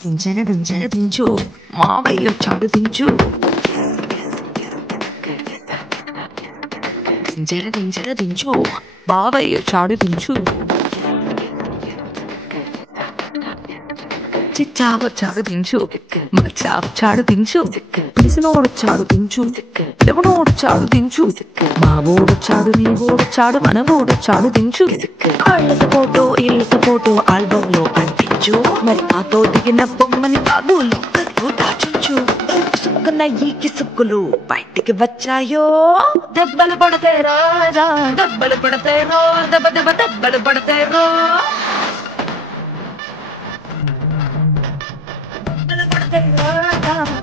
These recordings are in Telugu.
దించన దించన దించు మావయ్య వచ్చాడు దించు దించన దించన దించు బావయ్య వచ్చాడు దించు చిచ్చా వచ్చాడు దించు మచ్చా వచ్చాడు దించు పిలిసినోడు వచ్చాడు దించు ఎవడోడు వచ్చాడు దించు మావోడు వచ్చాడు నీవోడు వచ్చాడు మనవోడు వచ్చాడు దించు వాళ్ళతో ఫోటో ఇళ్ళతో ఫోటో ఆల్బమ్ లో అంటించు మరి నాతో దిగిన బొమ్మని బాబులో దాచుంచు సుక్కున ఈ కిసుక్కులు బయటికి వచ్చాయో దెబ్బలు పడతారో దెబ్బలు పడతారో దెబ్బ దెబ్బ దెబ్బలు పడతారో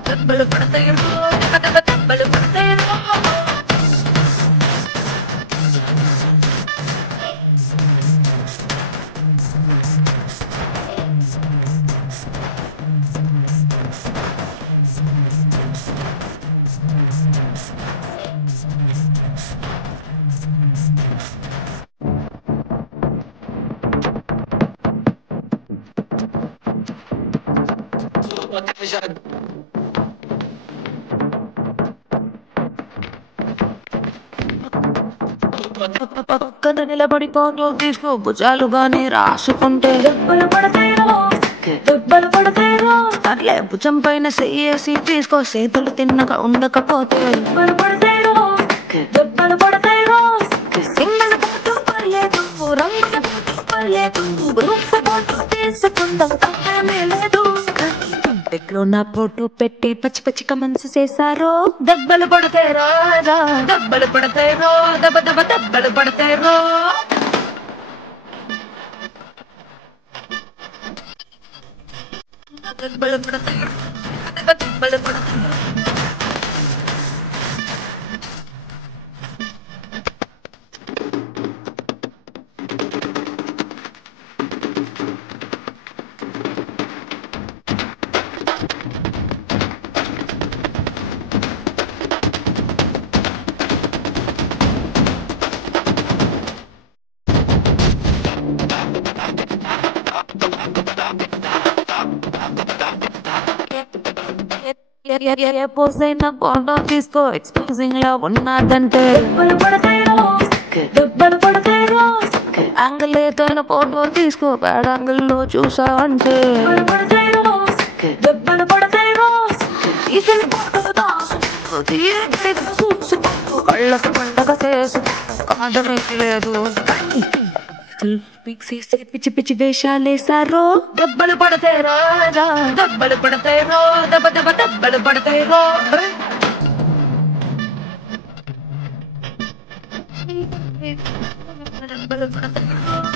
దెబ్బలు పడతారో దెబ్బ దెబ్బ దెబ్బలు పడతారో పక్కన నిలబడి ఫోటో తీసుకో భుజాలుగానే రాసుకుంటే దెబ్బలు పడతాయో దెబ్బలు పడతాయో అట్లే భుజం పైన చేసి తీసుకో చేతులు తిన్నగా ఉండకపోతే దెబ్బలు పడతాయో దెబ్బలు పడతాయో సింగల్ ఫోటో పర్లేదు రంగుల ఫోటో పర్లేదు గ్రూప్ ఫోటో తీసుకుందాం తప్పేమీ లేదు దగ్గర నా ఫోటో పెట్టి పచ్చి పచ్చిగా మనసు చేశారో దెబ్బలు పడతారో దెబ్బలు పడతారో దెబ్బ దెబ్బ దెబ్బలు పడతారో దెబ్బలు పడతారో దెబ్బ దెబ్బలు పడతారో పోసైనా ఫోటో తీసుకో ఎక్స్పోజింగ్ లా ఉన్నదంటే దెబ్బలు పడతాయో దెబ్బలు పడతాయో యాంగిల్ ఏదైనా ఫోటో తీసుకో బ్యాడ్ యాంగిల్ లో చూసావంటే దెబ్బలు పడతాయో దెబ్బలు పడతాయో తీసిన ఫోటో కళ్ళకు పండగ చేసు కాదనే లేదు పిచ్చి పిచ్చి వేషాలేసారో దెబ్బలు పడతారో దెబ్బలు పడతారో దెబ్బ దెబ్బ దెబ్బలు పడతారో దెబ్బలు పడతారో